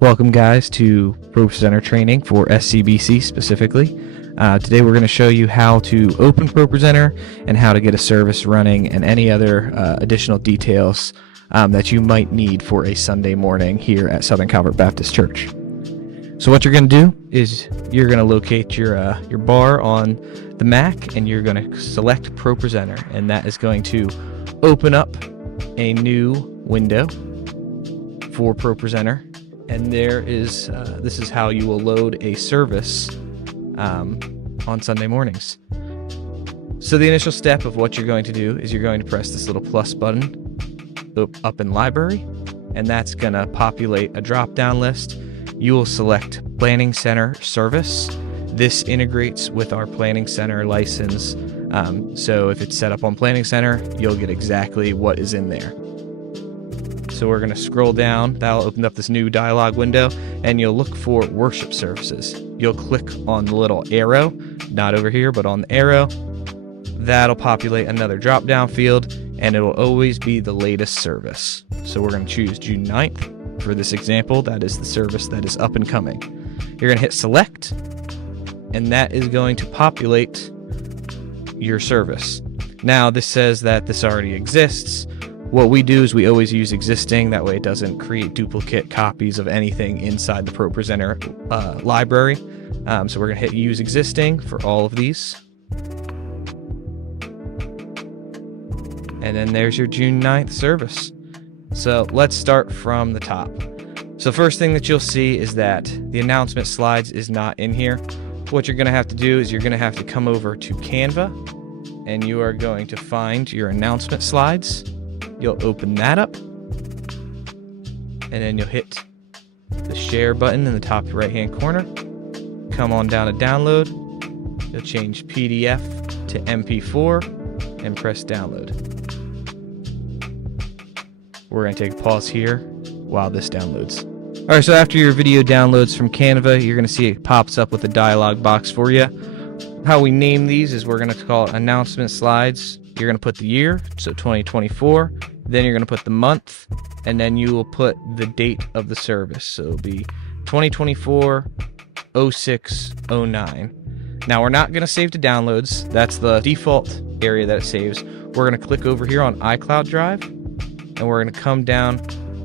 Welcome guys to ProPresenter training for SCBC specifically. Today we're going to show you how to open ProPresenter and how to get a service running and any other additional details that you might need for a Sunday morning here at Southern Calvert Baptist Church. So what you're going to do is you're going to locate your bar on the Mac and you're going to select ProPresenter, and that is going to open up a new window for ProPresenter. And there is, this is how you will load a service on Sunday mornings. So the initial step of what you're going to do is you're going to press this little plus button up in Library, and that's going to populate a drop-down list. You will select Planning Center Service. This integrates with our Planning Center license. So if it's set up on Planning Center, you'll get exactly what is in there. So we're going to scroll down. That'll open up this new dialog window, and you'll look for worship services. You'll click on the little arrow, not over here, but on the arrow. That'll populate another drop-down field, and it'll always be the latest service. So we're going to choose June 9th. For this example, that is the service that is up and coming. You're going to hit select, and that is going to populate your service. Now, this says that this already exists. What we do is we always use existing, that way it doesn't create duplicate copies of anything inside the ProPresenter library. So we're going to hit use existing for all of these. And then there's your June 9th service. So let's start from the top. So first thing that you'll see is that the announcement slides is not in here. What you're going to have to do is you're going to have to come over to Canva, and you are going to find your announcement slides. You'll open that up, and then you'll hit the share button in the top right hand corner. Come on down to download. You'll change PDF to MP4 and press download. We're going to take a pause here while this downloads. Alright, so after your video downloads from Canva, you're going to see it pops up with a dialog box for you. How we name these is we're going to call it announcement slides. You're going to put the year, so 2024, then you're going to put the month, and then you will put the date of the service. So it'll be 2024-06-09. Now, we're not going to save to downloads. That's the default area that it saves. We're going to click over here on iCloud Drive, and we're going to come down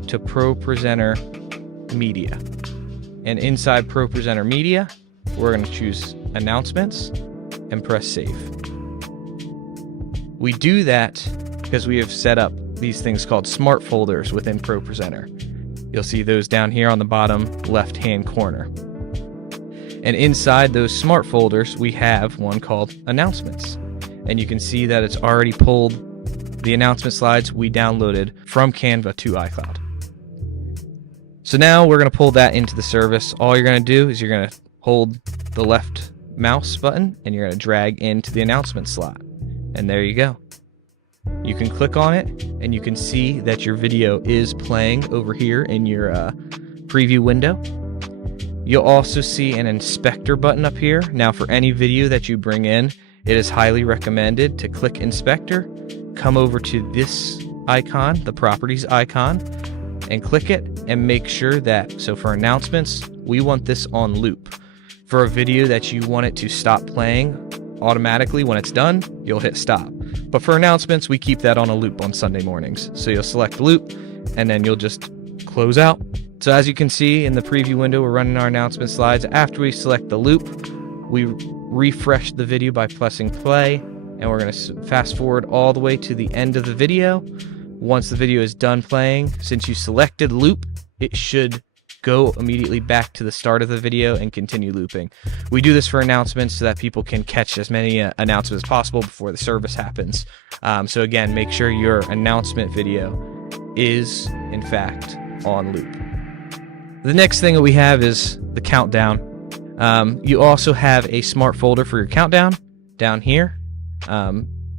to ProPresenter Media. And inside ProPresenter Media, we're going to choose Announcements and press Save. We do that because we have set up these things called smart folders within ProPresenter. You'll see those down here on the bottom left-hand corner. And inside those smart folders, we have one called Announcements. And you can see that it's already pulled the announcement slides we downloaded from Canva to iCloud. So now we're going to pull that into the service. All you're going to do is you're going to hold the left mouse button, and you're going to drag into the announcement slot. And there you go. You can click on it, and you can see that your video is playing over here in your preview window. You'll also see an inspector button up here. Now, for any video that you bring in, it is highly recommended to click inspector, come over to this icon, the properties icon, and click it, and make sure that, so for announcements, we want this on loop. For a video that you want it to stop playing automatically when it's done, you'll hit stop. But for announcements, we keep that on a loop on Sunday mornings. So you'll select loop, and then you'll just close out. So as you can see in the preview window, we're running our announcement slides. After we select the loop, we refresh the video by pressing play, and we're going to fast forward all the way to the end of the video. Once the video is done playing, since you selected loop, it should go immediately back to the start of the video and continue looping. We do this for announcements so that people can catch as many announcements as possible before the service happens. So again, make sure your announcement video is, in fact, on loop. The next thing that we have is the countdown. You also have a smart folder for your countdown down here.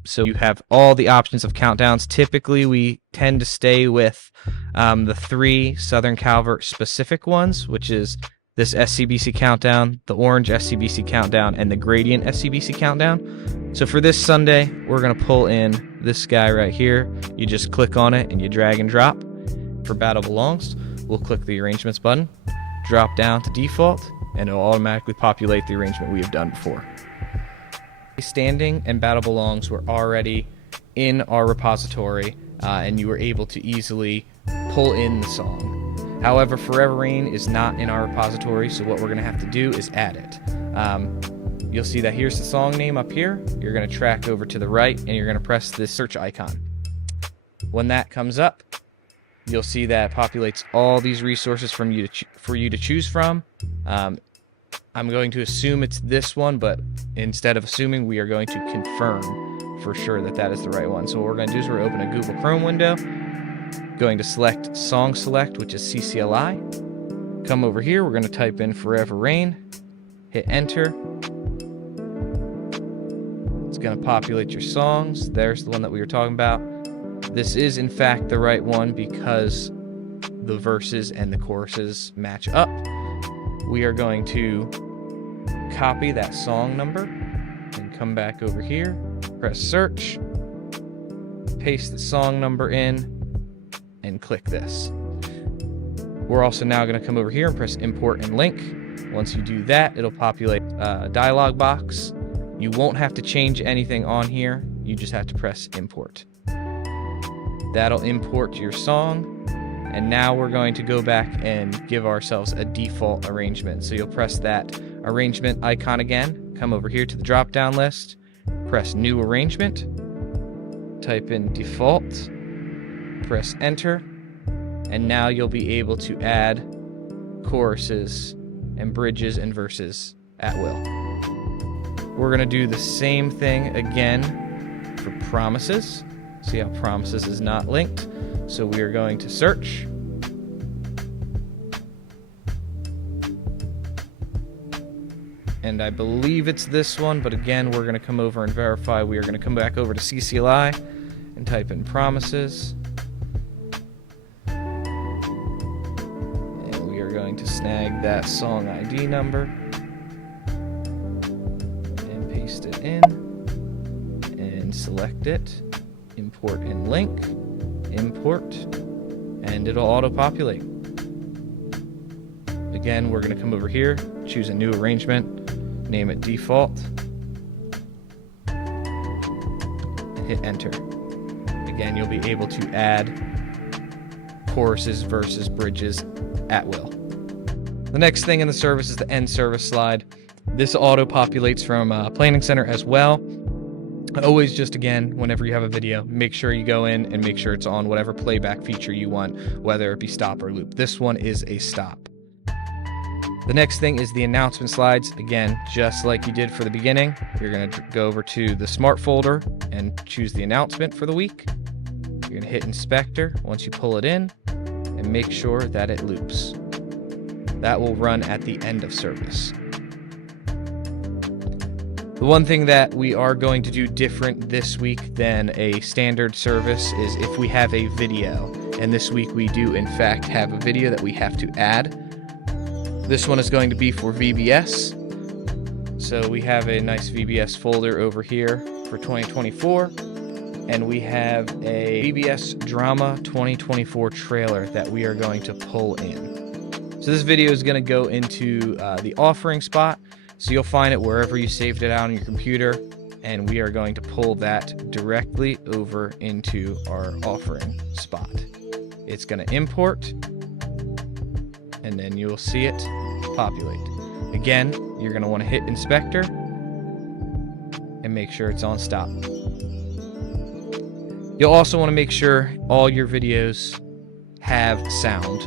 So you have all the options of countdowns. Typically, we tend to stay with the 3 Southern Calvert specific ones, which is this SCBC countdown, the orange SCBC countdown, and the gradient SCBC countdown. So for this Sunday, we're going to pull in this guy right here. You just click on it and you drag and drop. For Battle Belongs, we'll click the arrangements button. drop down to default, and it'll automatically populate the arrangement we have done before. Standing and Battle Belongs were already in our repository, and you were able to easily pull in the song. However, Forever Rain is not in our repository, so what we're going to have to do is add it. You'll see that here's the song name up here. You're going to track over to the right, and you're going to press this search icon. When that comes up, you'll see that it populates all these resources for you to choose from. I'm going to assume it's this one, but instead of assuming, we are going to confirm for sure that that is the right one. So what we're going to do is we're going to open a Google Chrome window, going to select Song Select, which is CCLI. Come over here, we're going to type in Forever Rain, hit enter. It's going to populate your songs. There's the one that we were talking about. This is in fact the right one because the verses and the choruses match up. We are going to copy that song number and come back over here, press search, paste the song number in, and click this. We're also now going to come over here and press import and link. Once you do that, it'll populate a dialog box. You won't have to change anything on here, you just have to press import. That'll import your song. And now we're going to go back and give ourselves a default arrangement. So you'll press that arrangement icon again, come over here to the drop-down list, press new arrangement, type in default, press enter, and now you'll be able to add choruses and bridges and verses at will. We're going to do the same thing again for promises. See how promises is not linked? So we are going to search. And I believe it's this one, but again, we're going to come over and verify. We are going to come back over to CCLI and type in promises. And we are going to snag that song ID number and paste it in and select it. Import and link. Import, and it'll auto-populate. Again, we're going to come over here, choose a new arrangement, name it default, and hit enter. Again, you'll be able to add choruses, verses, bridges at will. The next thing in the service is the end service slide. This auto-populates from Planning Center as well. Always, just again, whenever you have a video, make sure you go in and make sure it's on whatever playback feature you want, whether it be stop or loop. This one is a stop. The next thing is the announcement slides. Again, just like you did for the beginning, you're going to go over to the smart folder and choose the announcement for the week. You're going to hit inspector once you pull it in and make sure that it loops. That will run at the end of service. The one thing that we are going to do different this week than a standard service is if we have a video. And this week we do in fact have a video that we have to add. This one is going to be for VBS. So we have a nice VBS folder over here for 2024. And we have a VBS Drama 2024 trailer that we are going to pull in. So this video is going to go into the offering spot. So you'll find it wherever you saved it out on your computer, and we are going to pull that directly over into our offering spot. It's going to import, and then you'll see it populate. Again, you're going to want to hit inspector and make sure it's on stop. You'll also want to make sure all your videos have sound,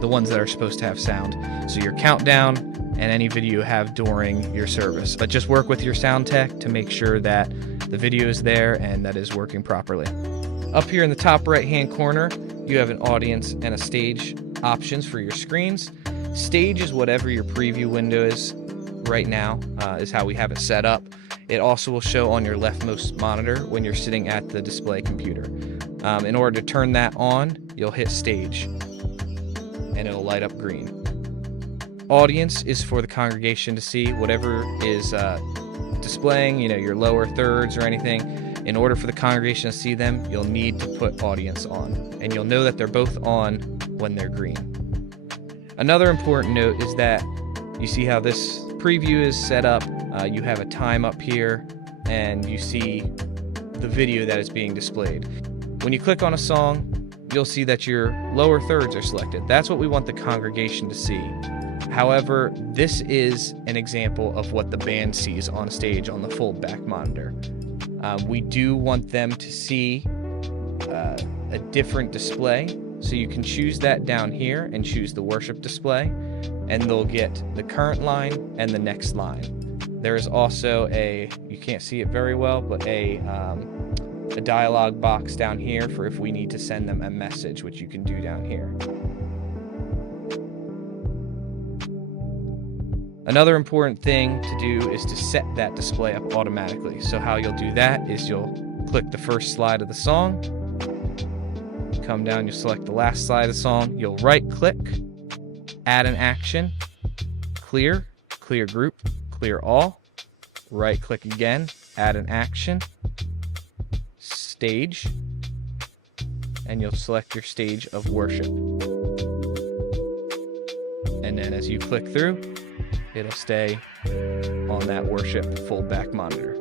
the ones that are supposed to have sound. So your countdown and any video you have during your service. But just work with your sound tech to make sure that the video is there and that is working properly. Up here in the top right hand corner, you have an audience and a stage options for your screens. Stage is whatever your preview window is right now, is how we have it set up. It also will show on your leftmost monitor when you're sitting at the display computer. In order to turn that on, you'll hit stage and it'll light up green. Audience is for the congregation to see whatever is displaying, your lower thirds or anything. In order for the congregation to see them, you'll need to put audience on, and you'll know that they're both on when they're green. Another important note is that you see how this preview is set up. You have a time up here, and you see the video that is being displayed. When you click on a song, you'll see that your lower thirds are selected. That's what we want the congregation to see. However, this is an example of what the band sees on stage on the fold back monitor. We do want them to see a different display, so you can choose that down here and choose the worship display, and they'll get the current line and the next line. There is also you can't see it very well, but a dialog box down here for if we need to send them a message, which you can do down here. Another important thing to do is to set that display up automatically. So how you'll do that is you'll click the first slide of the song, come down, you'll select the last slide of the song, you'll right click, add an action, clear group, clear all, right click again, add an action, stage, and you'll select your stage of worship. And then as you click through, it'll stay on that worship fold back monitor.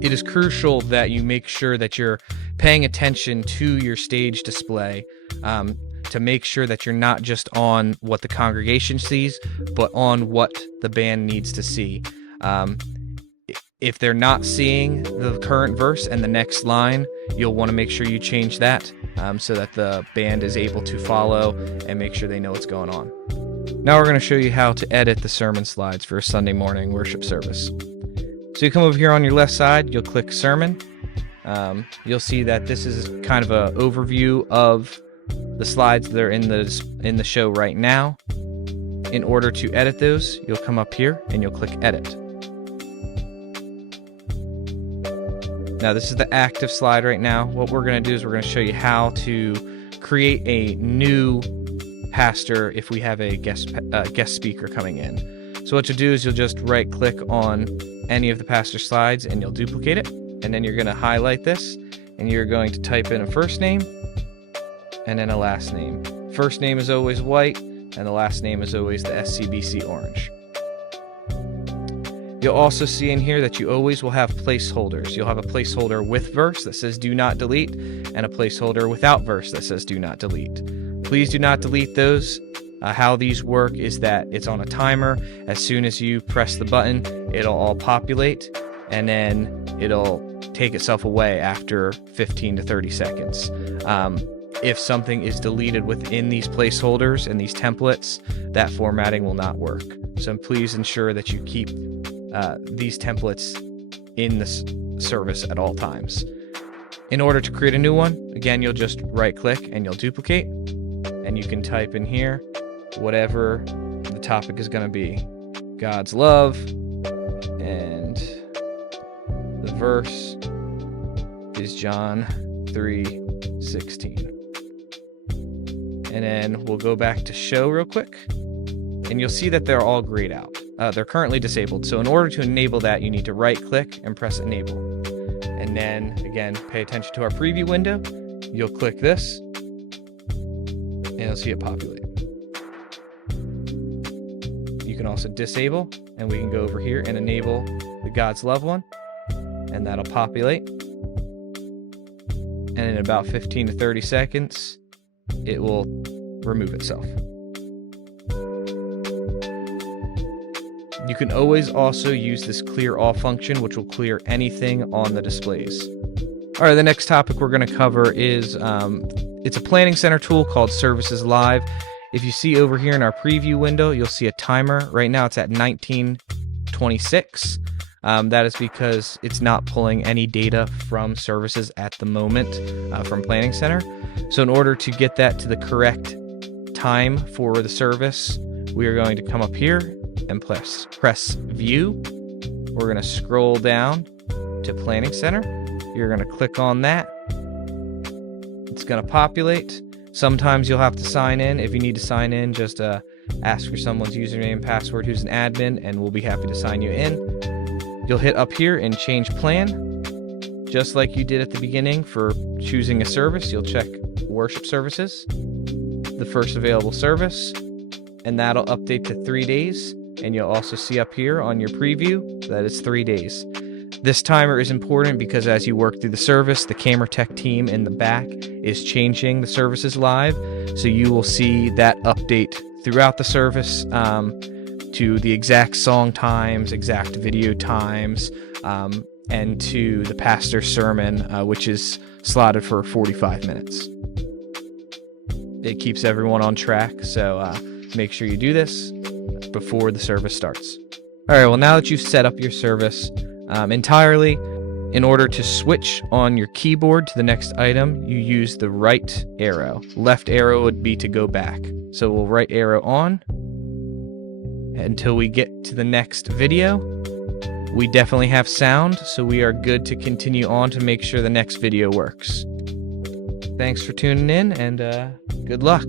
It is crucial that you make sure that you're paying attention to your stage display to make sure that you're not just on what the congregation sees, but on what the band needs to see. If they're not seeing the current verse and the next line, you'll want to make sure you change that so that the band is able to follow and make sure they know what's going on. Now we're going to show you how to edit the sermon slides for a Sunday morning worship service. So you come over here on your left side, you'll click Sermon. You'll see that this is kind of an overview of the slides that are in the show right now. In order to edit those, you'll come up here and you'll click Edit. Now this is the active slide right now. What we're going to do is we're going to show you how to create a new pastor if we have a guest speaker coming in. So what you'll do is you'll just right click on any of the pastor slides and you'll duplicate it, and then you're going to highlight this and you're going to type in a first name and then a last name. First name is always white and the last name is always the SCBC orange. You'll also see in here that you always will have placeholders. You'll have a placeholder with verse that says do not delete and a placeholder without verse that says do not delete. Please do not delete those. How these work is that it's on a timer. As soon as you press the button, it'll all populate and then it'll take itself away after 15 to 30 seconds. If something is deleted within these placeholders and these templates, that formatting will not work. So please ensure that you keep these templates in the service at all times. In order to create a new one, again, you'll just right click and you'll duplicate, and you can type in here whatever the topic is going to be. God's love, and the verse is John 3:16. And then we'll go back to show real quick, and you'll see that they're all grayed out. They're currently disabled, so in order to enable that, you need to right click and press enable. And then again, pay attention to our preview window. You'll click this and you'll see it populate. You can also disable, and we can go over here and enable the God's Love one, and that'll populate. And in about 15 to 30 seconds, it will remove itself. You can always also use this clear all function, which will clear anything on the displays. All right, the next topic we're going to cover is it's a planning center tool called Services Live. If you see over here in our preview window, you'll see a timer. Right now it's at 19:26. That is because it's not pulling any data from services at the moment from Planning Center. So in order to get that to the correct time for the service, we are going to come up here and press View. We're going to scroll down to Planning Center. You're going to click on that. It's going to populate. Sometimes you'll have to sign in. If you need to sign in, just ask for someone's username and password who's an admin, and we'll be happy to sign you in. You'll hit up here and change plan, just like you did at the beginning for choosing a service. You'll check worship services, the first available service, and that'll update to 3 days. And you'll also see up here on your preview that it's 3 days. This timer is important because as you work through the service, the camera tech team in the back is changing the services live. So you will see that update throughout the service to the exact song times, exact video times, and to the pastor's sermon, which is slotted for 45 minutes. It keeps everyone on track, so make sure you do this before the service starts. All right, well, now that you've set up your service entirely, in order to switch on your keyboard to the next item, you use the right arrow. Left arrow would be to go back. So we'll right arrow on until we get to the next video. We definitely have sound, so we are good to continue on to make sure the next video works. Thanks for tuning in, and good luck.